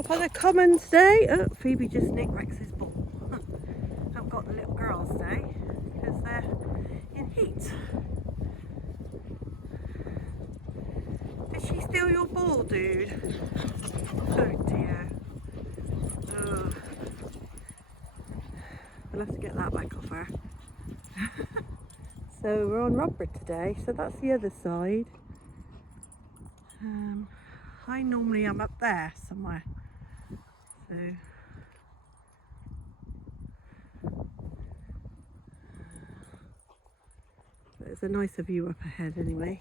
Up on the common today. Oh, Phoebe just nicked Rex's ball. Haven't got the little girls today because they're in heat. Did she steal your ball, dude? Oh dear. Oh. We'll have to get that back off her. So we're on Rodborough today, so that's the other side. I normally am up there somewhere. So there's a nicer view up ahead anyway.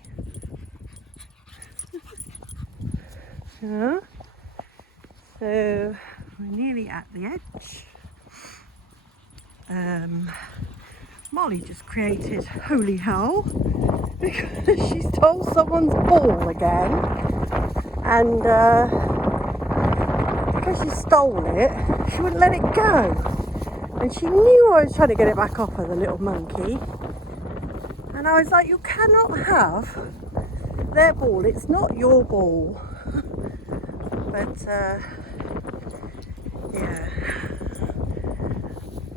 Yeah. So we're nearly at the edge. Molly just created holy hell because she stole someone's ball again, and because she stole it, she wouldn't let it go, and she knew I was trying to get it back off her, the little monkey. And I was like, you cannot have their ball, it's not your ball. But yeah.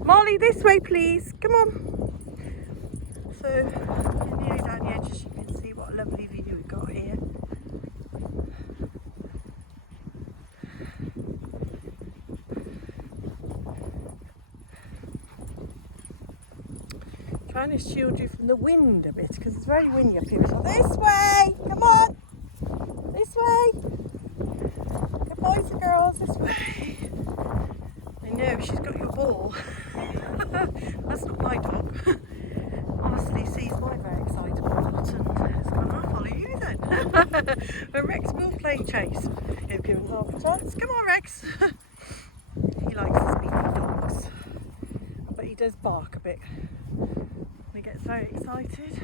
Molly, this way please, come on. So we're nearly down the edge, as you can see what a lovely view we've got here. Trying to shield you from the wind a bit because it's very windy up here. So this way, come on, this way. Good boys and girls, this way. I know, she's got your ball. That's not my dog. Honestly, sees my very excitable lot and has gone, I'll follow you then. But Rex will play chase if given half a chance. Come on, Rex. He likes to speak with dogs, but he does bark a bit when he gets very excited.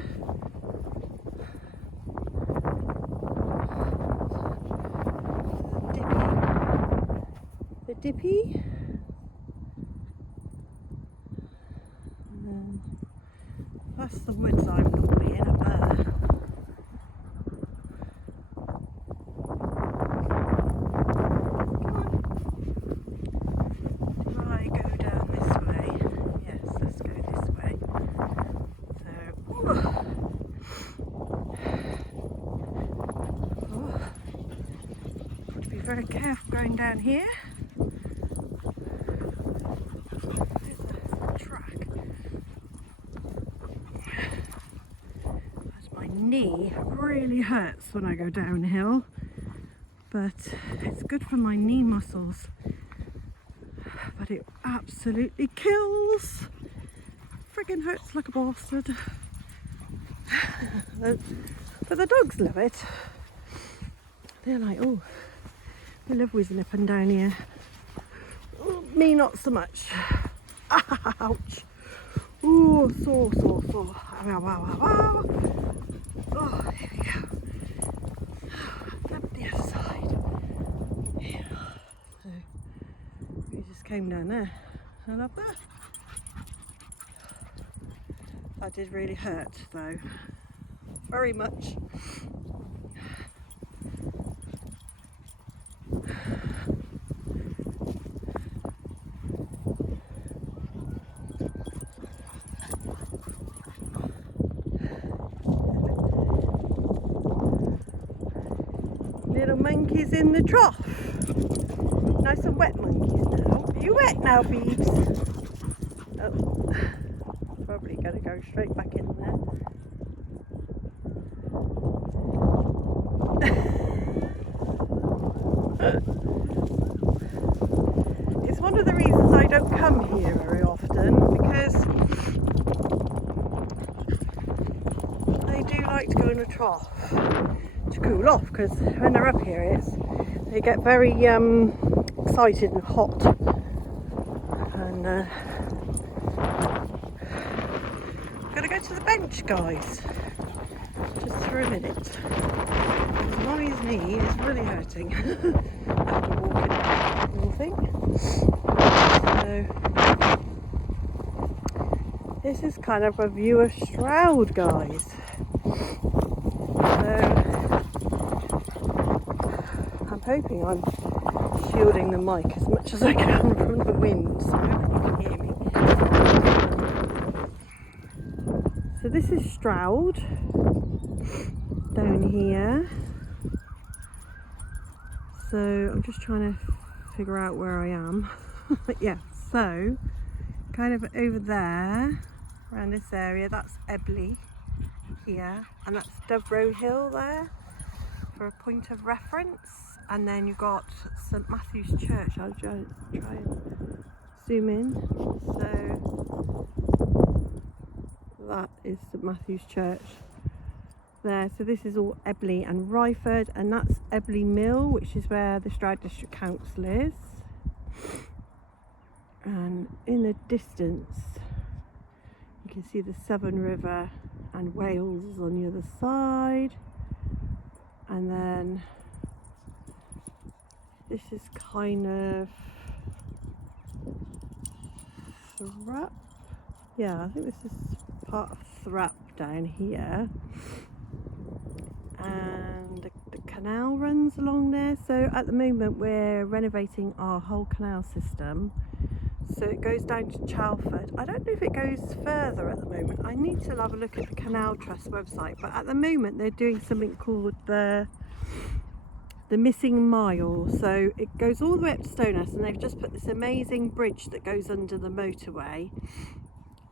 The dippy. That's the woods I'm normally in up there. Come on. Do I go down this way? Yes, let's go this way. So, got to be very careful going down here. Knee really hurts when I go downhill, but it's good for my knee muscles, but it absolutely kills. Friggin' hurts like a bastard. But the dogs love it. They're like, oh, they love whizzing up and down here. Oh, me not so much. Ouch. Ooh, sore. Wow, wow, wow, wow. Oh, here we go. Up the other side. Yeah. So we just came down there and up there. That did really hurt though. Very much. Little monkeys in the trough. Nice and wet monkeys now. Are you wet now, Beebs? Oh, probably going to go straight back in there. It's one of the reasons I don't come here very often, because they do like to go in a trough to cool off, because when they're up here they get very excited and hot, and gotta go to the bench, guys, just for a minute. Mommy's knee is really hurting after walking the whole thing. So this is kind of a view of Stroud, guys. So I'm hoping I'm shielding the mic as much as I can from the wind so everyone can hear me. So this is Stroud down here. So I'm just trying to figure out where I am. Yeah, so kind of over there, around this area, that's Ebley here, and that's Rodborough Hill there for a point of reference. And then you've got St Matthew's Church. I'll try and zoom in. So that is St Matthew's Church there. So this is all Ebley and Ryford, and that's Ebley Mill, which is where the Stroud District Council is. And in the distance you can see the Severn River and Wales on the other side, and then this is kind of Thrupp. Yeah, I think this is part of Thrupp down here, and the canal runs along there. So at the moment we're renovating our whole canal system, so it goes down to Chalford. I don't know if it goes further at the moment. I need to have a look at the Canal Trust website, but at the moment they're doing something called the missing mile. So it goes all the way up to Stonehouse, and they've just put this amazing bridge that goes under the motorway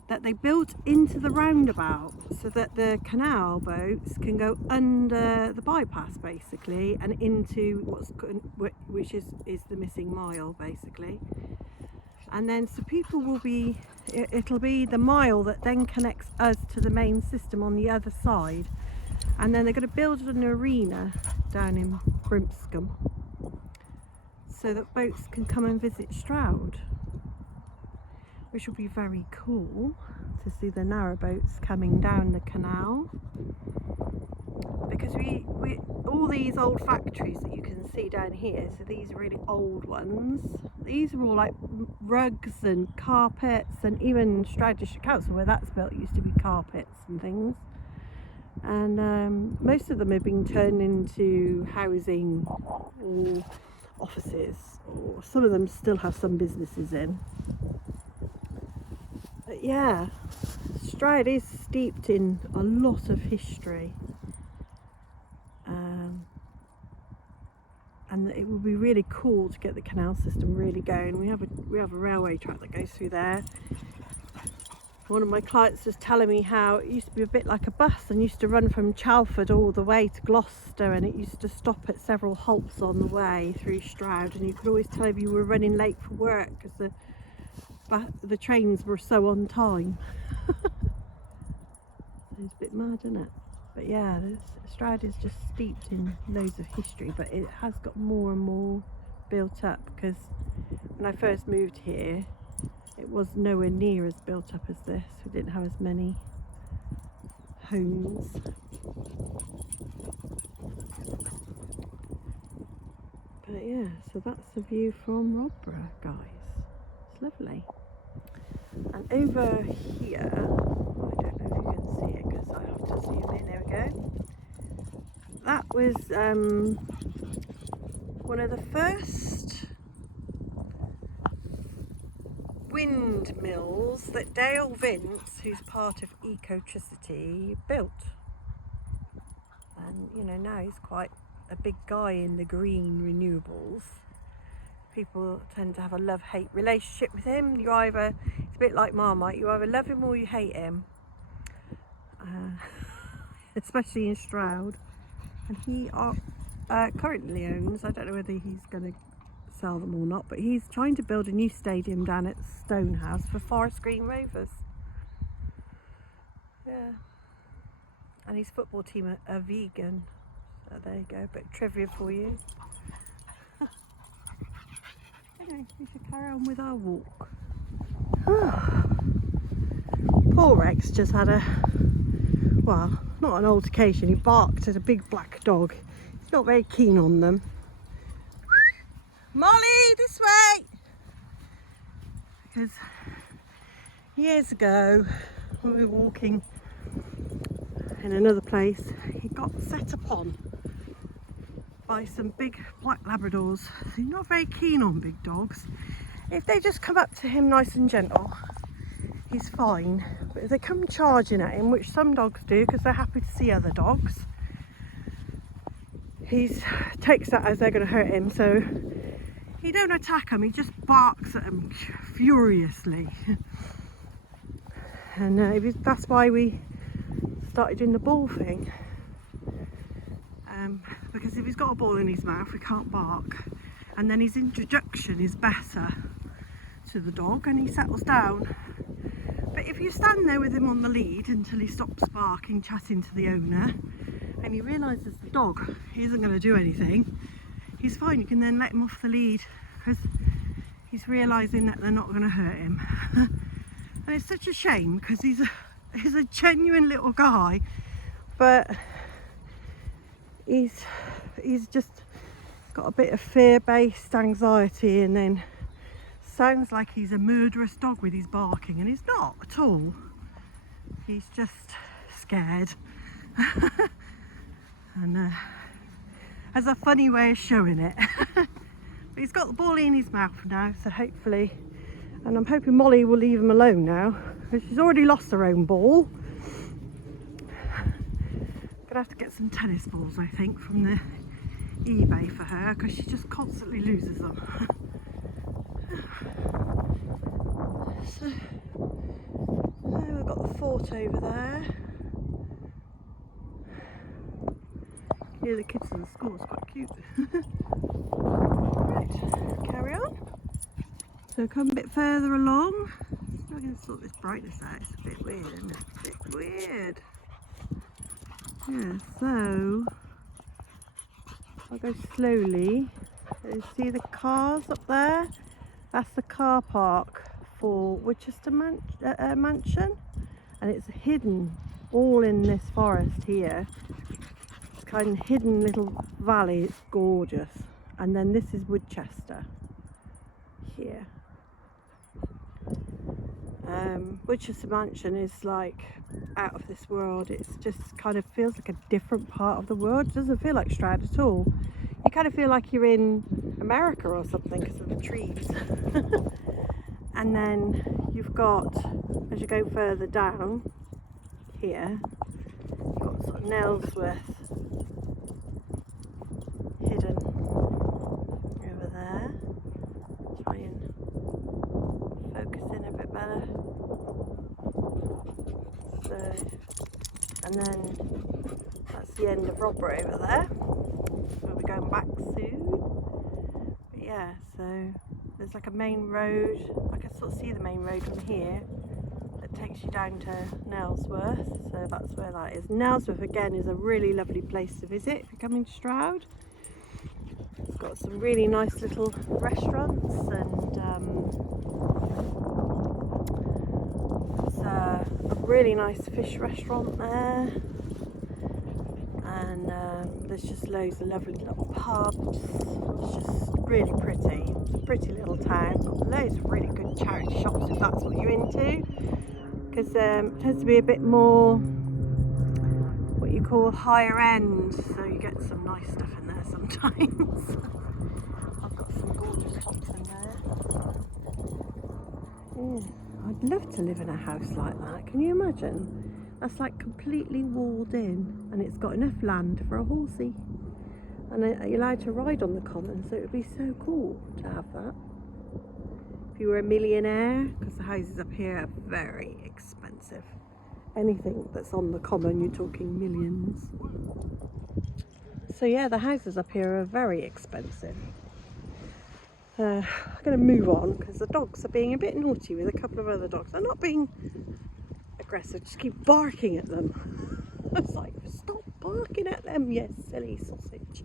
that they built into the roundabout so that the canal boats can go under the bypass basically and into which is the missing mile basically. And then so people will be, it'll be the mile that then connects us to the main system on the other side, and then they're going to build an arena down in Brimscombe so that boats can come and visit Stroud, which will be very cool to see the narrowboats coming down the canal. Because we all these old factories that you can see down here, so these really old ones, these are all like rugs and carpets, and even Stroud District Council where that's built used to be carpets and things, and most of them have been turned into housing or offices, or some of them still have some businesses in. But yeah, Stroud is steeped in a lot of history, and it would be really cool to get the canal system really going. We have a railway track that goes through there. One of my clients was telling me how it used to be a bit like a bus and used to run from Chalford all the way to Gloucester, and it used to stop at several halts on the way through Stroud, and you could always tell if you were running late for work because the trains were so on time. It's a bit mad, isn't it? But yeah, Stroud is just steeped in loads of history, but it has got more and more built up, because when I first moved here it was nowhere near as built up as this. We didn't have as many homes. But yeah, so that's the view from Rodborough, guys. It's lovely. And over here, I don't know if you can see it because I have to zoom in. There we go. That was one of the first windmills that Dale Vince, who's part of Ecotricity, built. And you know, now he's quite a big guy in the green renewables. People tend to have a love-hate relationship with him. It's a bit like Marmite, you either love him or you hate him, especially in Stroud. And he currently owns, I don't know whether he's going to sell them or not, but he's trying to build a new stadium down at Stonehouse for Forest Green Rovers. Yeah, and his football team are vegan, so there you go, bit of trivia for you. Anyway, we should carry on with our walk. Poor Rex just had well, not an altercation, he barked at a big black dog. He's not very keen on them. Molly, this way! Because years ago, when we were walking in another place, he got set upon by some big black Labradors. So he's not very keen on big dogs. If they just come up to him nice and gentle, he's fine. But if they come charging at him, which some dogs do because they're happy to see other dogs, he takes that as they're going to hurt him. So he don't attack them, he just barks at them furiously. And that's why we started doing the ball thing. Because if he's got a ball in his mouth, we can't bark. And then his introduction is better to the dog and he settles down. But if you stand there with him on the lead until he stops barking, chatting to the owner, and he realises the dog isn't going to do anything, he's fine. You can then let him off the lead because he's realising that they're not going to hurt him. And it's such a shame because he's a genuine little guy, but he's just got a bit of fear-based anxiety, and then sounds like he's a murderous dog with his barking, and he's not at all. He's just scared. And has a funny way of showing it. But he's got the ball in his mouth now, so hopefully, and I'm hoping Molly will leave him alone now because she's already lost her own ball. Gonna have to get some tennis balls, I think, from the eBay for her because she just constantly loses them. So we've got the fort over there. Yeah, the kids in the school is quite cute. Right, carry on. So come a bit further along. I'm going to sort this brightness out. It's a bit weird, isn't it? A bit weird. Yeah, so I'll go slowly. You see the cars up there? That's the car park for Winchester Mansion, and it's hidden all in this forest here. It's kind of hidden little valley. It's gorgeous. And then this is Winchester here. Winchester Mansion is like out of this world. It's just kind of feels like a different part of the world. It doesn't feel like Stroud at all. You kind of feel like you're in America or something because of the trees. And then you've got, as you go further down here, you've got sort of Nailsworth hidden over there. Try and focus in a bit better. So, and then that's the end of Rodborough over there. We'll be going back soon. But yeah, so there's like a main road. I can sort of see the main road from here that takes you down to Nailsworth. So that's where that is. Nailsworth again is a really lovely place to visit if you're coming to Stroud. It's got some really nice little restaurants, and there's a really nice fish restaurant there, and there's just loads of lovely little pubs. It's just really pretty. It's a pretty little town. Got loads of really good charity shops if that's what you're into, because it tends to be a bit more what you call higher end, so you get some nice stuff in there sometimes. I've got some gorgeous shops in there. Yeah, I'd love to live in a house like that. Can you imagine? That's like completely walled in, and it's got enough land for a horsey, and you're allowed to ride on the common, so it would be so cool to have that. If you were a millionaire, because the houses up here are very expensive. Anything that's on the common, you're talking millions. So yeah, the houses up here are very expensive. I'm going to move on because the dogs are being a bit naughty with a couple of other dogs. They're not being aggressive, just keep barking at them. It's like, stop barking at them, you silly sausage.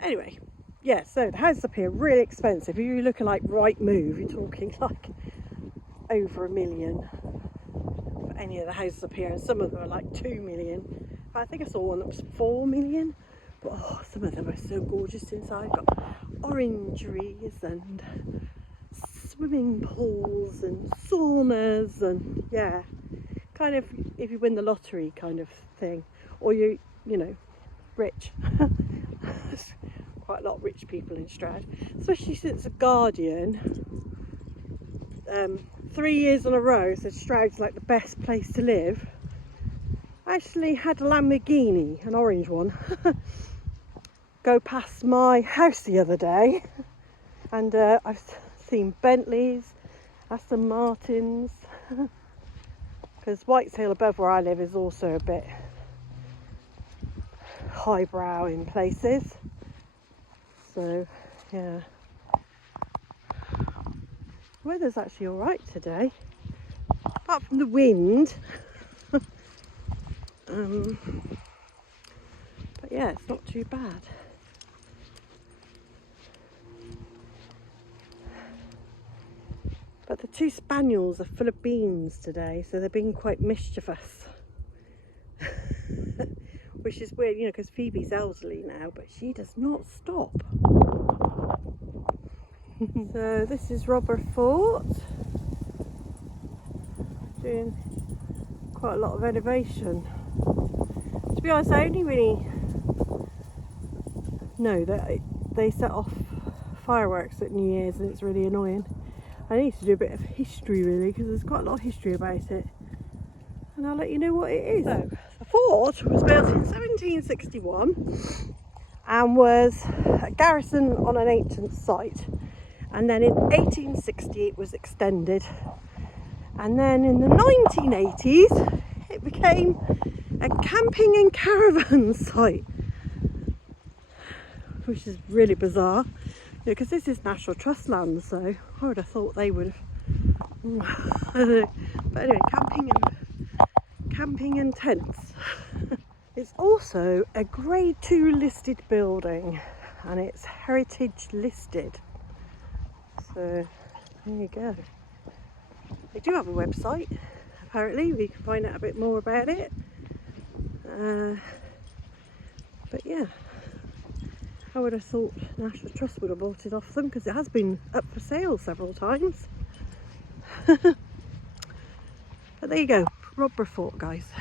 Anyway, yeah, so the houses up here are really expensive. If you're looking like Rightmove, you're talking like over $1 million for any of the houses up here, and some of them are like 2 million. I think I saw one that was 4 million. But oh, some of them are so gorgeous inside. Got orangeries and swimming pools and saunas, and yeah, kind of if you win the lottery kind of thing, or you know, rich. So quite a lot of rich people in Stroud, especially since The Guardian 3 years in a row said Stroud's like the best place to live. I actually had a Lamborghini, an orange one, go past my house the other day, and I've seen Bentleys, Aston Martins, because Whitesale above where I live is also a bit highbrow in places. So yeah, the weather's actually alright today, apart from the wind. But yeah, it's not too bad. But the two spaniels are full of beans today, so they're being quite mischievous. Which is weird, you know, because Phoebe's elderly now, but she does not stop. So this is Rodborough Fort, doing quite a lot of innovation. To be honest, I only really know that they set off fireworks at New Year's, and it's really annoying. I need to do a bit of history really, because there's quite a lot of history about it, and I'll let you know what it is. So, the fort was built in 1761 and was a garrison on an ancient site, and then in 1860 it was extended, and then in the 1980s it became a camping and caravan site, which is really bizarre, because this is National Trust land, so I would have thought they would have. But anyway, camping and tents. It's also a grade 2 listed building, and it's heritage listed. So there you go. They do have a website, apparently. We can find out a bit more about it. But yeah, I would have thought National Trust would have bought it off them, because it has been up for sale several times. But there you go, Rodborough Fort, guys.